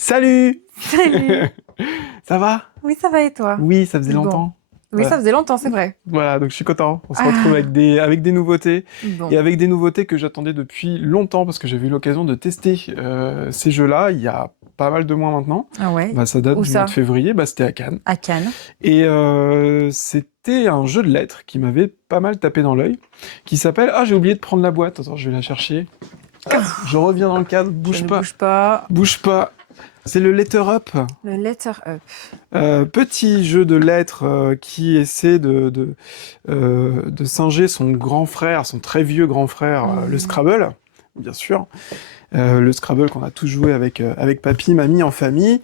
Salut! Salut! Ça va? Oui, ça va et toi? Oui, ça faisait Bon. longtemps. Oui, Voilà. ça faisait longtemps, c'est vrai. Voilà, donc je suis content. On se retrouve avec des nouveautés. Bon. Et avec des nouveautés que j'attendais depuis longtemps parce que j'avais eu l'occasion de tester ces jeux-là il y a pas mal de mois maintenant. Ah ouais? Bah, ça date Où du mois ça? de février, bah, c'était à Cannes. À Cannes. Et c'était un jeu de lettres qui m'avait pas mal tapé dans l'œil, qui s'appelle... Ah, j'ai oublié de prendre la boîte. Attends, je vais la chercher. Hop, je reviens dans le cadre, bouge Je ne pas. bouge pas. Bouge pas. C'est le Letter Up. Le Letter Up. Petit jeu de lettres qui essaie de singer son grand frère, son très vieux grand frère, le Scrabble, bien sûr. Le Scrabble qu'on a tous joué avec papy, mamie, en famille.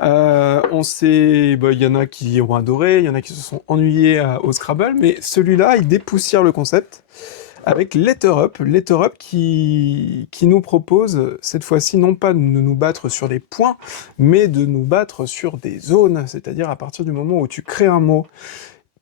On sait, il y en a qui ont adoré, il y en a qui se sont ennuyés au Scrabble, mais celui-là, il dépoussière le concept avec Letter Up qui nous propose, cette fois-ci, non pas de nous battre sur des points, mais de nous battre sur des zones, c'est-à-dire à partir du moment où tu crées un mot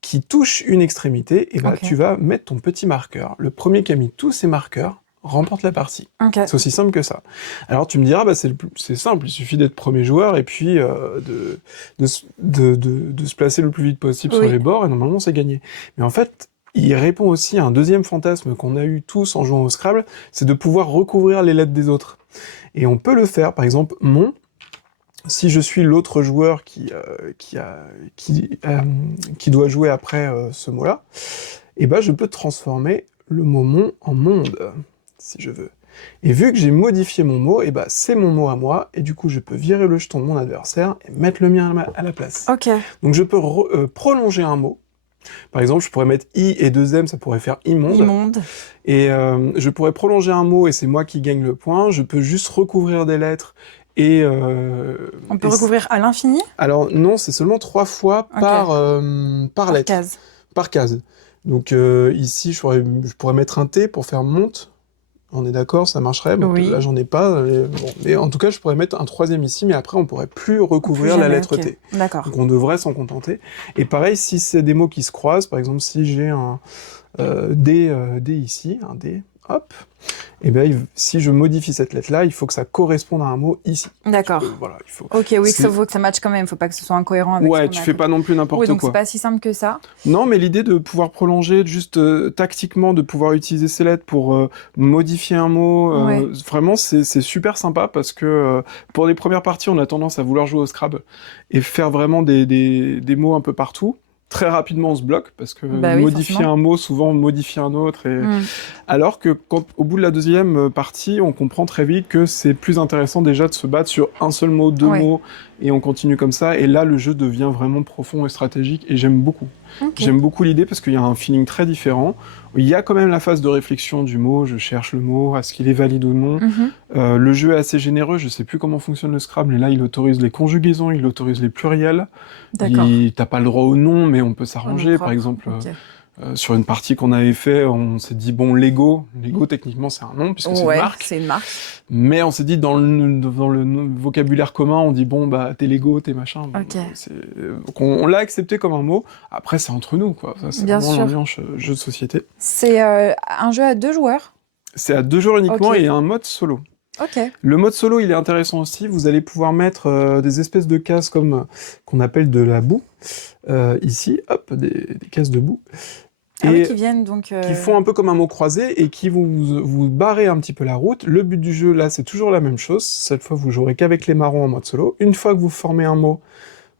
qui touche une extrémité, et ben Ok. tu vas mettre ton petit marqueur. Le premier qui a mis tous ses marqueurs remporte la partie. Ok. C'est aussi simple que ça. Alors tu me diras, bah, c'est simple, il suffit d'être premier joueur et puis de se placer le plus vite possible sur les bords, et normalement c'est gagné. Mais en fait, il répond aussi à un deuxième fantasme qu'on a eu tous en jouant au Scrabble, c'est de pouvoir recouvrir les lettres des autres. Et on peut le faire, par exemple, si je suis l'autre joueur qui doit jouer après ce mot-là, et ben je peux transformer le mot mon en monde, si je veux. Et vu que j'ai modifié mon mot, et ben c'est mon mot à moi, et du coup je peux virer le jeton de mon adversaire et mettre le mien à la place. Ok. Donc je peux prolonger un mot. Par exemple, je pourrais mettre I et deux M, ça pourrait faire immonde. Immonde. Et je pourrais prolonger un mot et c'est moi qui gagne le point. Je peux juste recouvrir des lettres et... On peut recouvrir à l'infini? Alors non, c'est seulement 3 fois par lettre. Case. Par case. Donc ici, je pourrais mettre un T pour faire monte. On est d'accord, ça marcherait. Donc, Oui. là, j'en ai pas. Mais en tout cas, je pourrais mettre un troisième ici, mais après, on pourrait plus recouvrir la lettre T. D'accord. Donc on devrait s'en contenter. Et pareil, si c'est des mots qui se croisent, par exemple, si j'ai un D ici, un D, hop, et ben si je modifie cette lettre-là, il faut que ça corresponde à un mot ici. D'accord. Voilà, il faut. Ok, oui, il faut que ça matche quand même, il faut pas que ce soit incohérent avec Ouais, tu fais pas non plus n'importe oui, donc quoi. c'est pas si simple que ça. Non, mais l'idée de pouvoir prolonger, juste tactiquement, de pouvoir utiliser ces lettres pour modifier un mot, vraiment, c'est super sympa parce que pour les premières parties, on a tendance à vouloir jouer au Scrabble et faire vraiment des mots un peu partout. Très rapidement, on se bloque parce que modifier forcément. un mot, souvent modifier un autre. Alors que au bout de la deuxième partie, on comprend très vite que c'est plus intéressant déjà de se battre sur un seul mot, deux mots, et on continue comme ça. Et là, le jeu devient vraiment profond et stratégique, et j'aime beaucoup. Okay. J'aime beaucoup l'idée parce qu'il y a un feeling très différent. Il y a quand même la phase de réflexion du mot, je cherche le mot, est-ce qu'il est valide ou non. Le jeu est assez généreux, je sais plus comment fonctionne le Scrabble, et là, il autorise les conjugaisons, il autorise les pluriels. T'as pas le droit au nom, mais on peut s'arranger. Par exemple, sur une partie qu'on avait fait, on s'est dit, bon, Lego, techniquement, c'est un nom, puisque c'est une marque. C'est une marque. Mais on s'est dit, dans le vocabulaire commun, on dit, bon, bah, t'es Lego, t'es machin. Bon, donc on l'a accepté comme un mot. Après, c'est entre nous, quoi. Ça, c'est vraiment l'ambiance jeu de société. C'est un jeu à 2 joueurs? C'est à 2 joueurs uniquement et un mode solo. Le mode solo, il est intéressant aussi. Vous allez pouvoir mettre des espèces de cases comme qu'on appelle de la boue. Ici, hop, des cases de boue. Qui viennent donc... Qui font un peu comme un mot croisé et qui vous barrez un petit peu la route. Le but du jeu, là, c'est toujours la même chose. Cette fois, vous jouerez qu'avec les marrons en mode solo. Une fois que vous formez un mot,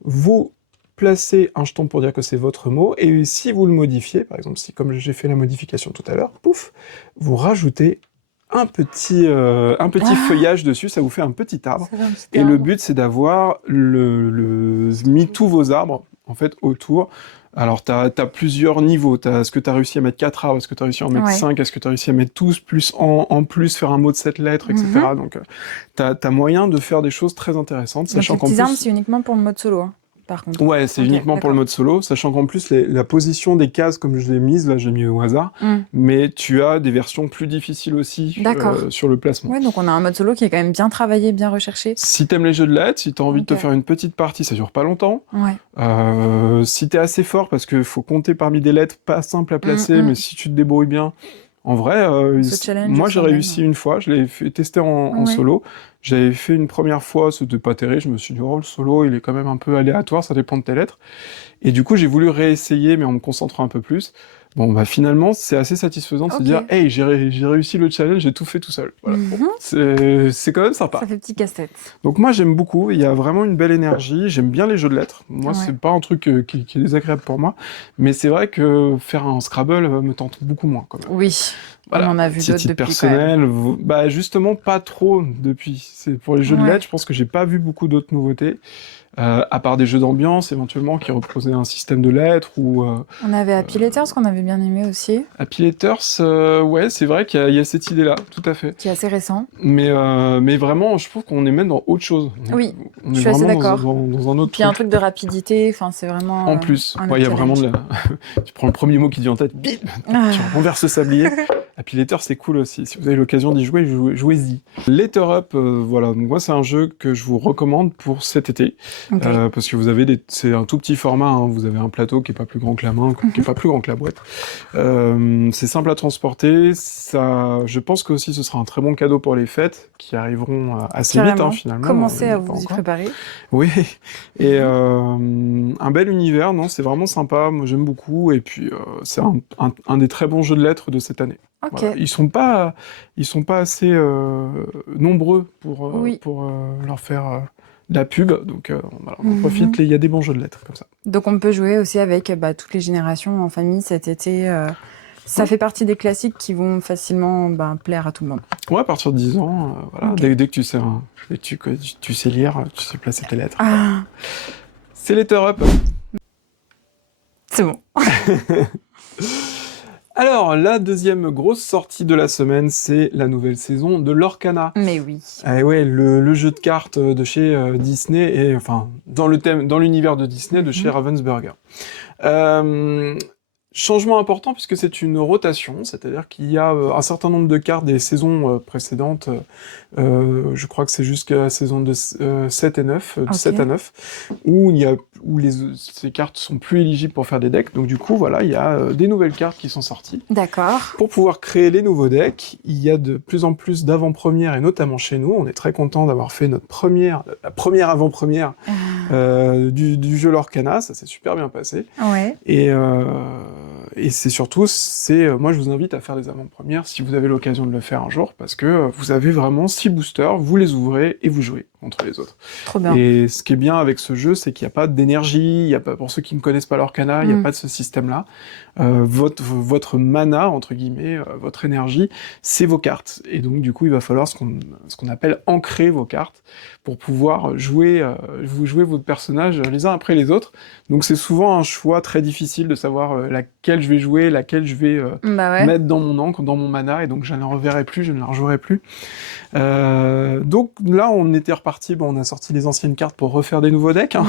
vous placez un jeton pour dire que c'est votre mot, et si vous le modifiez, par exemple, si comme j'ai fait la modification tout à l'heure, pouf, vous rajoutez un petit feuillage dessus, ça vous fait un petit arbre. Et le but, c'est d'avoir mis tous vos arbres, en fait, autour. Alors, t'as plusieurs niveaux. Est-ce que t'as réussi à mettre 4 arbres? Est-ce que t'as réussi à en mettre 5? Est-ce que t'as réussi à mettre tous, plus en plus, faire un mot de 7 lettres, etc. Donc, t'as moyen de faire des choses très intéressantes, sachant qu'en plus... armes, c'est uniquement pour le mode solo, hein, par contre. Ouais, c'est uniquement pour le mode solo, sachant qu'en plus, la position des cases, comme je l'ai mise, là, j'ai mis au hasard, mais tu as des versions plus difficiles aussi sur le placement. Ouais, donc on a un mode solo qui est quand même bien travaillé, bien recherché. Si t'aimes les jeux de lettres, si t'as envie de te faire une petite partie, ça dure pas longtemps. Si t'es assez fort, parce qu'il faut compter parmi des lettres pas simples à placer, mais si tu te débrouilles bien, En vrai, Ce challenge moi j'ai soi-même. réussi une fois, je l'ai fait tester en Ouais. solo. J'avais fait une première fois, c'était pas terrible, je me suis dit, oh, le solo, il est quand même un peu aléatoire, ça dépend de tes lettres. Et du coup, j'ai voulu réessayer, mais en me concentrant un peu plus. Bon, bah finalement, c'est assez satisfaisant de se Ok. dire, hey, j'ai réussi le challenge, j'ai tout fait tout seul. Voilà. Bon, Mhm. c'est quand même Ça sympa. fait petit casse-tête. Donc moi, j'aime beaucoup, il y a vraiment une belle énergie, j'aime bien les jeux de lettres. Moi, Ouais. c'est pas un truc qui est désagréable pour moi, mais c'est vrai que faire un Scrabble me tente beaucoup moins, quand même. Oui, on Voilà, en a vu petit d'autres titre depuis quand même. personnel, bah justement pas trop depuis. C'est pour les jeux de Ouais. lettres, je pense que j'ai pas vu beaucoup d'autres nouveautés, à part des jeux d'ambiance éventuellement qui reposaient un système de lettres ou On avait Happy Letters qu'on avait bien aimé aussi, Happy Letters. Ouais, c'est vrai il y a cette idée-là, tout à fait. qui est assez récent. Mais vraiment, je trouve qu'on est même dans autre chose. Oui, On je est suis assez vraiment d'accord. dans un autre Puis il y a un truc. truc de rapidité, enfin c'est vraiment En plus, un ouais, il autre y a vraiment challenge. tu prends le premier mot qui te vient en tête, bim, Ah. tu renverses le sablier. Happy Letter, c'est cool aussi. Si vous avez l'occasion d'y jouer, jouez-y. Letter Up, voilà. Donc moi, c'est un jeu que je vous recommande pour cet été. Ok. Parce que c'est un tout petit format, hein. Vous avez un plateau qui est pas plus grand que la main, qui est pas plus grand que la boîte. C'est simple à transporter. Ça, je pense que aussi ce sera un très bon cadeau pour les fêtes, qui arriveront assez vite, hein, Carrément. finalement. Commencez Il y à a pas vous y encore. préparer. Oui, et un bel univers, non, c'est vraiment sympa, moi j'aime beaucoup, et puis c'est un des très bons jeux de lettres de cette année. Ok. Voilà. Ils sont pas assez nombreux Oui. pour leur faire de la pub, donc voilà, on en Mhm. profite, il y a des bons jeux de lettres comme ça. Donc on peut jouer aussi avec toutes les générations en famille cet été. Ça Ouais. fait partie des classiques qui vont facilement plaire à tout le monde. Ouais, à partir de 10 ans, voilà, Ok. dès que tu sais, tu sais lire, tu sais placer tes lettres. Ah, C'est Letter Up. c'est bon. Alors, la deuxième grosse sortie de la semaine, c'est la nouvelle saison de Lorcana. Mais oui. Ah ouais, le jeu de cartes de chez Disney, et enfin, dans l'univers de Disney, de chez Ravensburger. Changement important puisque c'est une rotation, c'est-à-dire qu'il y a un certain nombre de cartes des saisons précédentes, je crois que c'est jusqu'à la saison de 7 et 9, de Ok. 7 à 9, où ces cartes sont plus éligibles pour faire des decks, donc du coup voilà, il y a des nouvelles cartes qui sont sorties. D'accord. Pour pouvoir créer les nouveaux decks, il y a de plus en plus d'avant-premières, et notamment chez nous, on est très content d'avoir fait la première avant-première du jeu Lorcana, ça s'est super bien passé. Ouais. Et c'est surtout, moi je vous invite à faire des avant-premières si vous avez l'occasion de le faire un jour, parce que vous avez vraiment 6 boosters, vous les ouvrez et vous jouez contre les autres. Trop bien. Et ce qui est bien avec ce jeu, c'est qu'il n'y a pas d'énergie, il y a pas, pour ceux qui ne connaissent pas Lorcana, il n'y a pas de ce système-là. Votre mana, entre guillemets, votre énergie, c'est vos cartes. Et donc du coup, il va falloir ce qu'on appelle ancrer vos cartes pour pouvoir vous jouer votre personnage les uns après les autres. Donc c'est souvent un choix très difficile de savoir laquelle je vais jouer, laquelle je vais Bah ouais. mettre dans mon encre, dans mon mana, et donc je ne la reverrai plus, je ne la rejouerai plus. Donc là, on était reparti, on a sorti les anciennes cartes pour refaire des nouveaux decks, hein.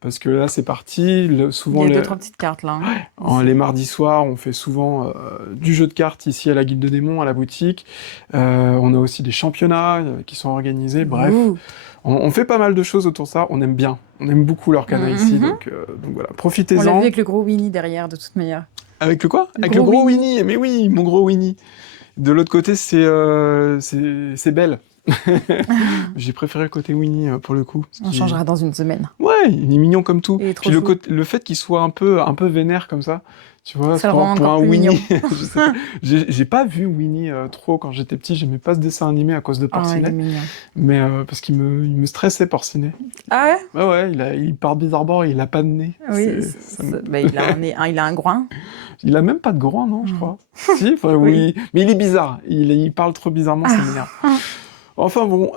Parce que là, c'est parti. Souvent, Il y a 2-3 petites cartes là. Hein. les mardis soirs, on fait souvent du jeu de cartes ici à la Guilde des Démons, à la boutique. On a aussi des championnats qui sont organisés. Bref, Ouh. on fait pas mal de choses autour de ça. On aime bien. On aime beaucoup Lorcana ici, donc voilà, On l'a profitez-en. vu avec le gros Winnie derrière de toute manière. Avec le quoi? Le Avec le gros gros Winnie. Mais oui, mon gros Winnie. De l'autre côté, c'est Belle. J'ai préféré le côté Winnie pour le coup. On changera dans une semaine. Ouais, il est mignon comme tout. Il est trop Puis chou. le fait qu'il soit un peu vénère comme ça, tu vois, Ça le rend pour encore un plus Winnie. mignon. Je sais pas. J'ai pas vu Winnie trop quand j'étais petit. J'aimais pas ce dessin animé à cause de Ah, il Porcinet, est mignon. mais parce qu'il me stressait Porcinet. Ah ouais? Ouais, il part bizarrement, il a pas de nez. Oui. Ça me- Il a un groin. Il a même pas de groin, non, je crois. Si, enfin, Oui. oui, mais il est bizarre. Il parle trop bizarrement, ça m'énerve. Enfin bon,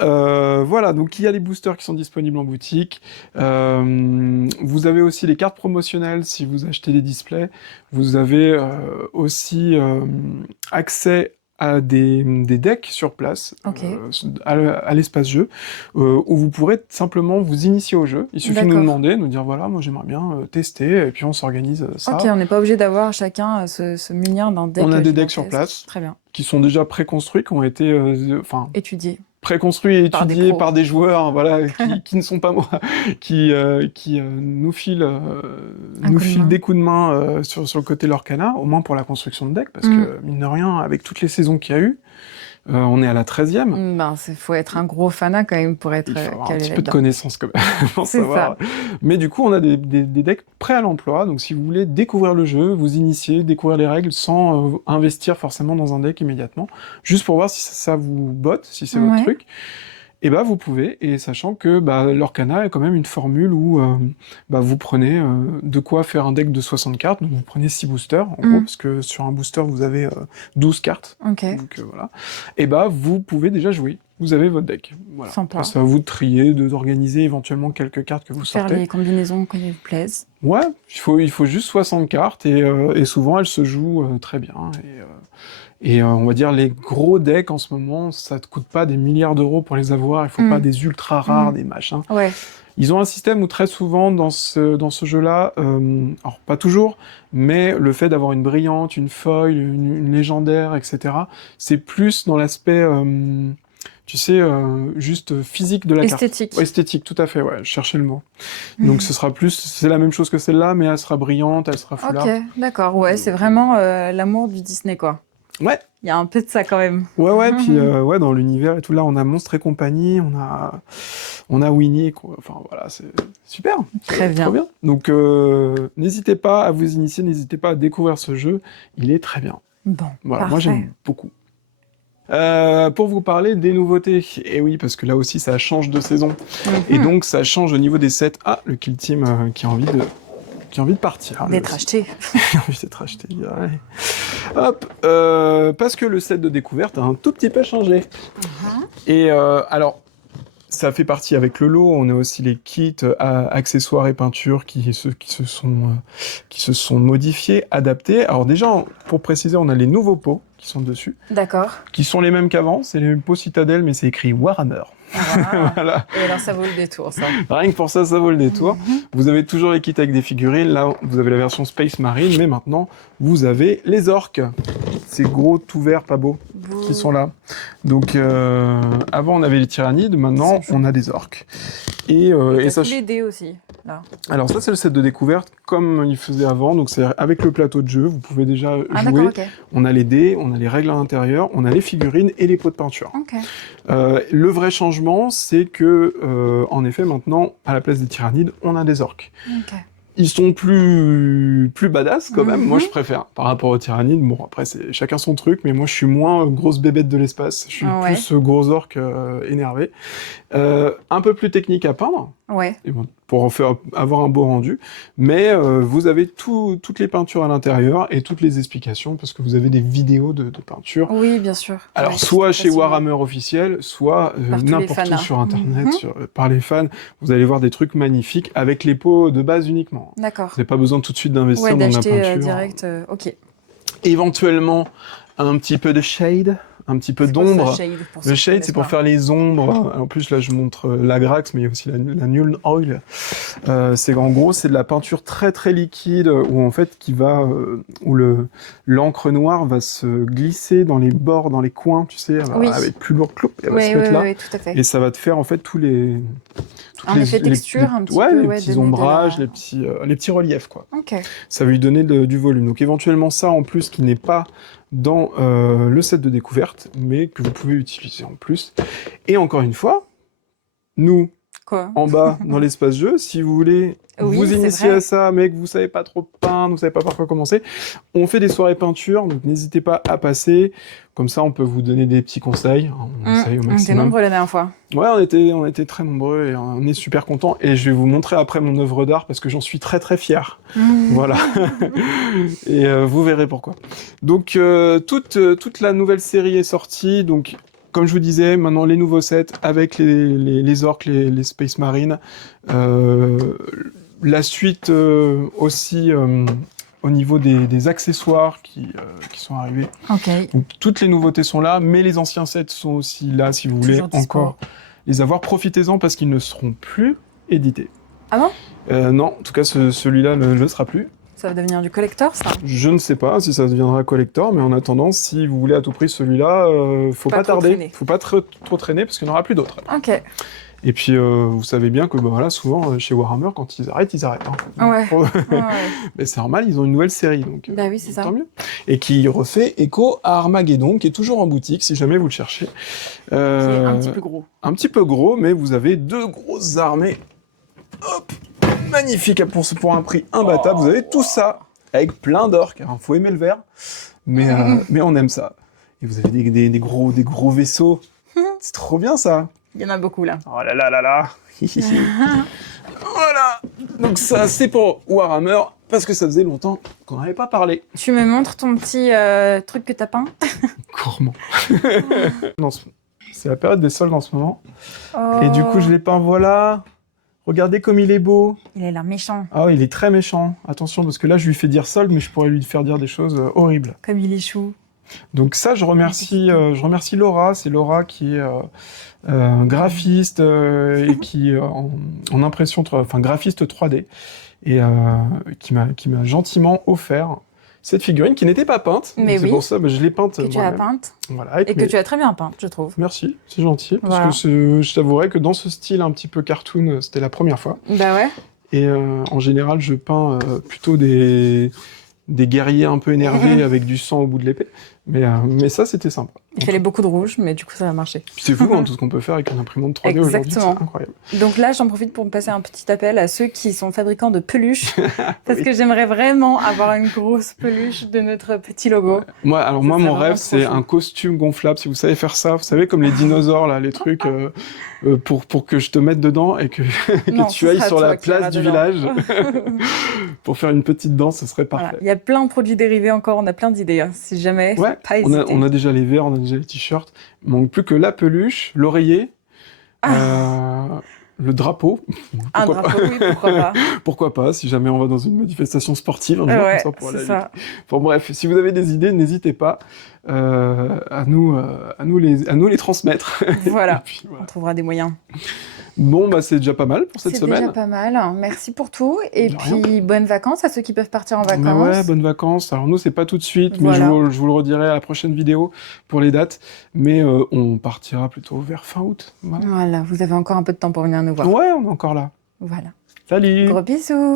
voilà, donc il y a les boosters qui sont disponibles en boutique. Vous avez aussi les cartes promotionnelles si vous achetez des displays. Vous avez aussi accès à des decks sur place, Ok. à l'espace jeu, où vous pourrez simplement vous initier au jeu. Il suffit de nous D'accord. demander, nous dire voilà, moi j'aimerais bien tester, et puis on s'organise ça. Ok, on n'est pas obligé d'avoir chacun se munir d'un deck. On a des decks gigantesque. sur place. Très bien. Qui sont déjà préconstruits, qui ont été, Étudié. préconstruit et Par des étudié pros. par des joueurs, voilà, qui ne sont pas moi, qui nous filent des coups de main sur le côté Lorcana, au moins pour la construction de deck, parce que mine de rien, avec toutes les saisons qu'il y a eu, on est à la 13e. Ben, faut être un gros fanat quand même pour être Il faut avoir un calé petit peu de là-dedans. connaissances quand même pour C'est savoir. ça. Mais du coup, on a des decks prêts à l'emploi. Donc, si vous voulez découvrir le jeu, vous initier, découvrir les règles sans investir forcément dans un deck immédiatement, juste pour voir si ça vous botte, si c'est votre Ouais. truc, et bah vous pouvez. Et sachant que l'Orcana est quand même une formule où vous prenez de quoi faire un deck de 60 cartes. Donc, vous prenez 6 boosters, en gros, parce que sur un booster, vous avez 12 cartes. Ok. Donc voilà. Et vous pouvez déjà jouer. Vous avez votre deck. Voilà. Sympa. Après, c'est à vous de trier, d'organiser éventuellement quelques cartes que vous Faire sortez. les combinaisons qui vous plaisent. Ouais, il faut juste 60 cartes et souvent elles se jouent très bien. Et on va dire les gros decks en ce moment, ça te coûte pas des milliards d'euros pour les avoir. Il faut pas des ultra rares, des machins. Ouais. Ils ont un système où très souvent dans ce jeu-là, alors pas toujours, mais le fait d'avoir une brillante, une foil, une légendaire, etc., c'est plus dans l'aspect, tu sais, juste physique de la carte. Esthétique. Ouais, esthétique, tout à fait, ouais, je cherchais le mot. Donc c'est la même chose que celle-là, mais elle sera brillante, elle sera full art. Ok, d'accord. Ouais, c'est vraiment l'amour du Disney, quoi. Ouais. Il y a un peu de ça quand même. Ouais, puis dans l'univers et tout, là, on a Monstres et compagnie, on a Winnie, quoi. Enfin voilà, c'est super. Très bien. Trop bien. Donc n'hésitez pas à vous initier, n'hésitez pas à découvrir ce jeu, il est très bien. Bon, Voilà, parfait. moi j'aime beaucoup. Pour vous parler des nouveautés, et oui, parce que là aussi ça change de saison, et donc ça change au niveau des sets. Ah, le Kill Team qui a envie de partir. D'être acheté. Il a envie d'être acheté. Allez. Hop, parce que le set de découverte a un tout petit peu changé. Et alors, ça fait partie avec le lot. On a aussi les kits, accessoires et peintures qui se sont modifiés, adaptés. Alors déjà, pour préciser, on a les nouveaux pots qui sont dessus, D'accord. qui sont les mêmes qu'avant. C'est les mêmes pots Citadel, mais c'est écrit Warhammer. Voilà. Et alors ça vaut le détour, ça. Rien que pour ça, ça vaut le détour. Vous avez toujours les kits avec des figurines. Là, vous avez la version Space Marine, mais maintenant, vous avez les orques. Ces gros tout verts, pas beaux, qui sont là. Donc, avant, on avait les tyrannides. Maintenant, on a des orques. Et ça. Tous les dés aussi, là. Alors ça, c'est le set de découverte, comme il faisait avant. Donc, c'est avec le plateau de jeu. Vous pouvez déjà jouer. D'accord, ok. On a les dés, on a les règles à l'intérieur, on a les figurines et les pots de peinture. Ok. Le vrai changement, c'est que, en effet, maintenant, à la place des tyrannides, on a des orques. Ok. Ils sont plus badass quand même. Moi, je préfère par rapport aux tyrannides. Bon, après, c'est chacun son truc, mais moi, je suis moins grosse bébête de l'espace. Je suis plus gros orque énervé. Un peu plus technique à peindre. Ouais. Et bon, pour avoir un beau rendu. Mais vous avez toutes les peintures à l'intérieur et toutes les explications parce que vous avez des vidéos de peinture. Oui, bien sûr. Alors, ouais, soit chez Warhammer officiel, soit n'importe où sur Internet, par les fans. Vous allez voir des trucs magnifiques avec les pots de base uniquement. D'accord. Vous n'avez pas besoin tout de suite d'investir dans la d'acheter peinture. direct, ok. Éventuellement, un petit peu de shade, un petit peu d'ombre. Le shade, c'est pour faire les ombres. En plus, là, je montre l'Agrax, mais il y a aussi la Nuln Oil. C'est en gros, c'est de la peinture très très liquide où en fait, où l'encre noire va se glisser dans les bords, dans les coins, tu sais, avec plus lourd cloup, elle va se mettre là. Oui, tout à fait. Et ça va te faire en fait un effet texture, un petit peu, les petits ombrages, les petits reliefs, quoi. Ok. Ça va lui donner du volume. Donc éventuellement ça en plus qui n'est pas dans le set de découverte, mais que vous pouvez utiliser en plus. Et encore une fois, nous, en bas dans l'espace jeu, si vous voulez vous initier à ça, mais que vous savez pas trop peindre, vous savez pas par quoi commencer, on fait des soirées peinture, donc n'hésitez pas à passer. Comme ça, on peut vous donner des petits conseils. On essaye au maximum. On était nombreux la dernière fois. Ouais, on était très nombreux et on est super contents. Et je vais vous montrer après mon œuvre d'art parce que j'en suis très très fier. Voilà. Et vous verrez pourquoi. Donc toute la nouvelle série est sortie. Donc comme je vous disais, maintenant les nouveaux sets avec les orques, les Space Marines. La suite aussi au niveau des accessoires qui sont arrivés. Ok. Donc, toutes les nouveautés sont là, mais les anciens sets sont aussi là si vous voulez encore les avoir. Profitez-en parce qu'ils ne seront plus édités. Ah bon ? Non, en tout cas celui-là ne le sera plus. Ça va devenir du collector, ça? Je ne sais pas si ça deviendra collector, mais en attendant, si vous voulez à tout prix celui-là, faut pas trop tarder. traîner. Faut pas trop traîner parce qu'il n'y en aura plus d'autres. Ok. Et puis, vous savez bien que bah, voilà, souvent, chez Warhammer, quand ils arrêtent, ils arrêtent. Hein. Ouais. Ouais. Mais c'est normal, ils ont une nouvelle série, donc Bah oui, c'est ça. tant mieux. Et qui refait écho à Armageddon, qui est toujours en boutique, si jamais vous le cherchez. Qui est un petit peu gros. Un petit peu gros, mais vous avez 2 grosses armées. Hop, magnifique pour un prix imbattable. Vous avez tout ça avec plein d'orques. Alors, faut aimer le vert, mais on aime ça. Et vous avez des gros vaisseaux. C'est trop bien ça. Il y en a beaucoup là. Oh là là là là. Voilà. Donc ça, c'est pour Warhammer, parce que ça faisait longtemps qu'on n'avait pas parlé. Tu me montres ton petit truc que t'as peint? Gourmand. C'est la période des soldes en ce moment. Oh. Et du coup, je l'ai peint, voilà. Regardez comme il est beau. Il a l'air méchant. Ah oui, il est très méchant. Attention, parce que là, je lui fais dire solde, mais je pourrais lui faire dire des choses horribles. Comme il est chou. Donc ça, je remercie Laura. C'est Laura qui est graphiste et qui en impression, enfin graphiste 3D, et qui m'a gentiment offert cette figurine qui n'était pas peinte. Mais c'est oui. pour ça que je l'ai peinte. Que tu as peinte. Voilà, Et que tu as très bien peinte, je trouve. Merci, c'est gentil. Parce Voilà. que je t'avouerais que dans ce style un petit peu cartoon, c'était la première fois. Bah ouais. Et en général, je peins plutôt des guerriers un peu énervés avec du sang au bout de l'épée. Mais ça, c'était sympa. Il fallait beaucoup de rouge, mais du coup, ça va marcher. Puis c'est fou, hein, tout ce qu'on peut faire avec une imprimante 3D aujourd'hui, c'est Exactement. incroyable. Donc là, j'en profite pour me passer un petit appel à ceux qui sont fabricants de peluches, parce Oui. que j'aimerais vraiment avoir une grosse peluche de notre petit logo. Moi, Ça mon serait rêve, vraiment c'est trop chou. un costume gonflable. Si vous savez faire ça, vous savez, comme les dinosaures, là, les trucs, pour que je te mette dedans et que Non, tu ce ailles sera sur toi la qui iras place du dedans. village pour faire une petite danse, ce serait Voilà. parfait. Il y a plein de produits dérivés encore, on a plein d'idées. Hein. Si jamais, Ouais, pas on hésiter. a déjà les verres, on a déjà les t-shirts. Il manque plus que la peluche, l'oreiller, le drapeau. Un Pourquoi drapeau, oui, pourquoi pas. Pourquoi pas, si jamais on va dans une manifestation sportive un jour, Ouais, comme ça, pour aller c'est ça. Bon, bref, si vous avez des idées, n'hésitez pas à nous les transmettre. Voilà, Et puis, voilà. on trouvera des moyens. Bon, bah, c'est déjà pas mal pour cette C'est semaine. déjà pas mal. Merci pour tout. Et De puis, bonnes vacances à ceux qui peuvent partir en Mais vacances. ouais, bonnes vacances. Alors nous, c'est pas tout de suite, mais Voilà. je vous le redirai à la prochaine vidéo pour les dates. Mais on partira plutôt vers fin août. Voilà. Voilà, vous avez encore un peu de temps pour venir nous voir. Ouais, on est encore là. Voilà. Salut! Gros bisous.